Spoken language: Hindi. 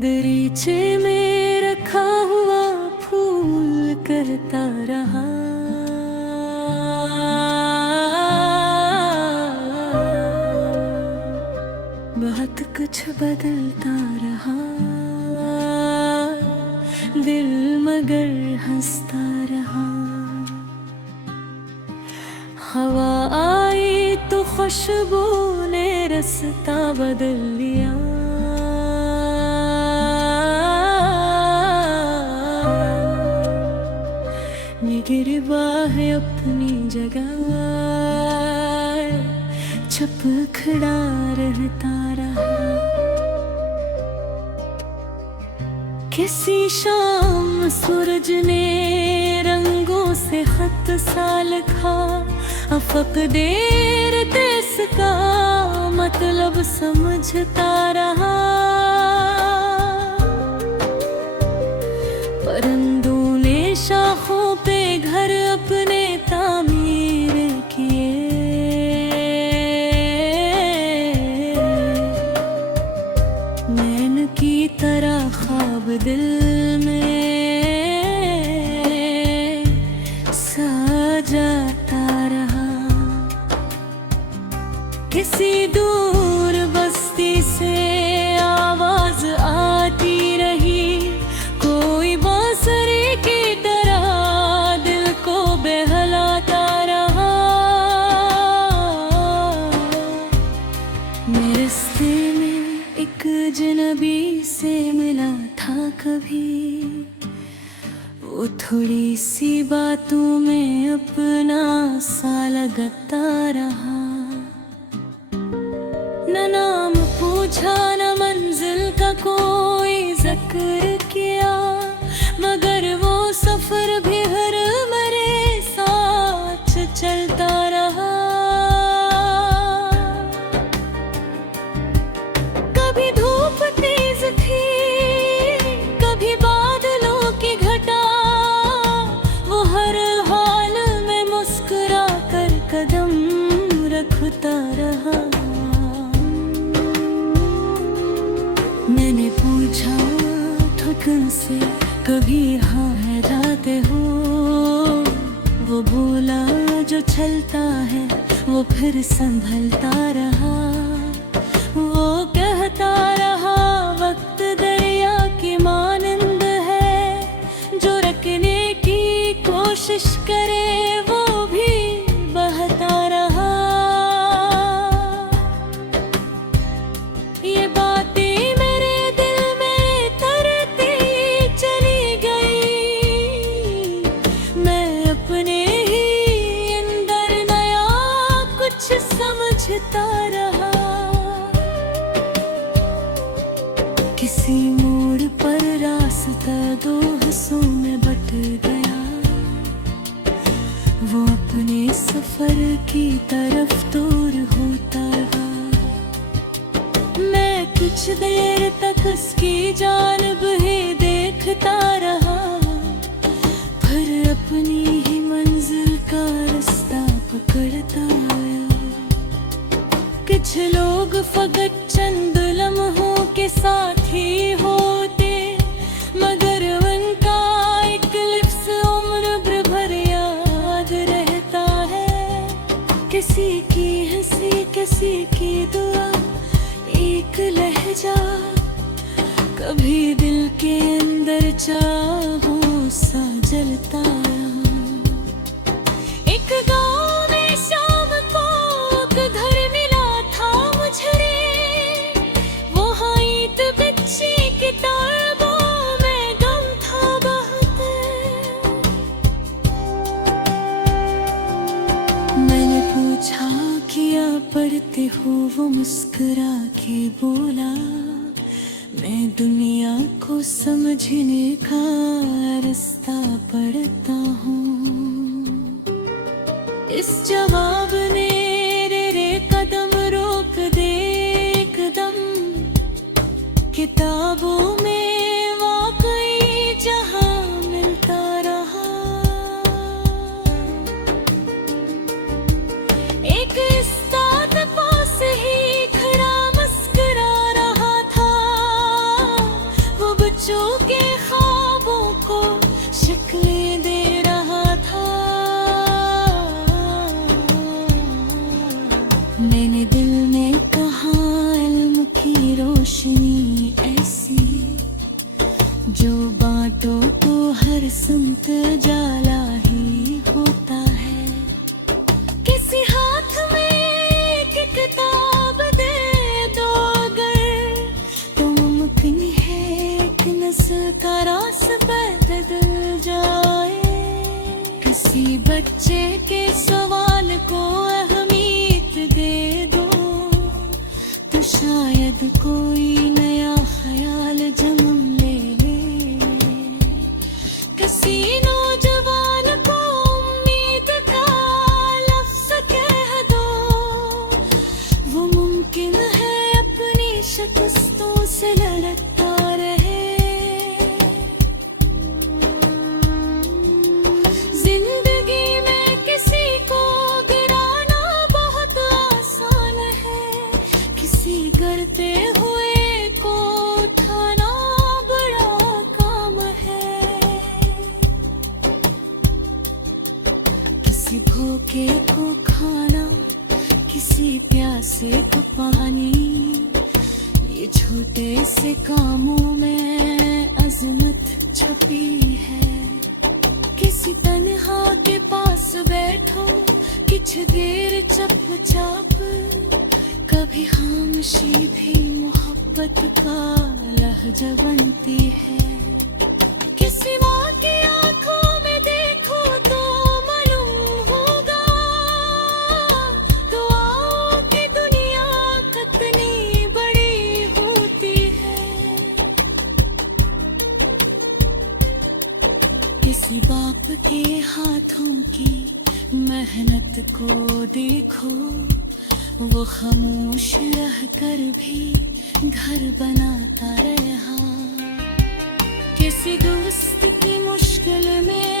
दरीचे में रखा हुआ फूल करता रहा। बहुत कुछ बदलता रहा दिल, मगर हंसता रहा। हवा आई तो खुशबू ने रास्ता बदल लिया। गिरबा है अपनी जगह, चुप खड़ा रहता रहा। किसी शाम सूरज ने रंगों से खत सा लिखा, अफक देर देश का मतलब समझता रहा। परिंदों ने शाखों पे घर अपने तामीर किए। नैन की तरह ख्वाब दिल में सजाता रहा। किसी दूर बस्ती से आवाज आती रही, कोई बांसुरी की तरह दिल को बहलाता रहा। मेरे रास्ते में एक अजनबी से मिला था कभी, वो थोड़ी सी बातों में अपना सा लगता रहा। न नाम पूछा न मंजिल का कोई जिक्र किया, मगर वो सफर भी हर मेरे साथ चलता रहा। कभी धूप तेज थी, कभी बादलों की घटा, वो हर हाल में मुस्कुरा कर कदम रखता रहा। मैंने पूछा ठुकन से, कभी हाँ है जाते हो? वो बोला जो चलता है वो फिर संभलता रहा। वो कहता रहा वक्त दरिया की मानंद है, जो रखने की कोशिश करे वो भी बहता रहा। ये बातें मेरे दिल में तरती चली गई, मैं अपने ही अंदर नया कुछ समझता रहा। किसी मोड़ पर रास्ता दो हिस्सों में बट गया, वो अपने सफर की तरफ दूर होता रहा। मैं कुछ देर तक उसकी जानिब ही देखता रहा, फिर अपनी ही मंजिल का रास्ता पकड़ता आया। कुछ लोग फकत चंद लम्हों के साथी होते, मगर उनका एक लफ्ज़ उम्र भर याद रहता है। किसी की हंसी, किसी की दुआ, एक लहजा कभी दिल के अंदर चाहों सा जलता रहा। एक गाँव में शाम को एक घर मिला था मुझे, वहाँ ईद बिछी किताबों में गम था बहुत। मैंने पूछा क्या पढ़ते हो? वो मुस्कुरा के बोला मैं दुनिया को समझने का रास्ता पढ़ता हूँ। इस जवाब ने रे कदम रोक दे एकदम, किताबों में वाकई जहां मिलता रहा। एक उस्ताद पास ही खड़ा मुस्कुरा रहा था, किसी बच्चे के सवाल को अहमियत दे दो तो शायद कोई नया ख्याल जन्म ले ले। किसी नौजवान को उम्मीद का लफ्ज़ कह दो, वो मुमकिन है अपनी शिकस्तों से लड़ता रहे। जिंदगी में किसी को गिराना बहुत आसान है, किसी गिरते हुए को उठाना बड़ा काम है। किसी भूखे को खाना, किसी प्यासे को पानी, ये छोटे से कामों में अजमत छुपी है। किसी तन्हा के पास बैठो कुछ देर चुपचाप, कभी खामोशी भी मोहब्बत का लहजा बनती है। किसी माँ की आंखों में देखो तो मालूम होगा दुआओं की दुनिया कितनी बड़ी होती है। किसी बाप के हाथों की मेहनत को देखो, वो खामोश रहकर भी घर बनाता रहा। किसी दोस्त की मुश्किल में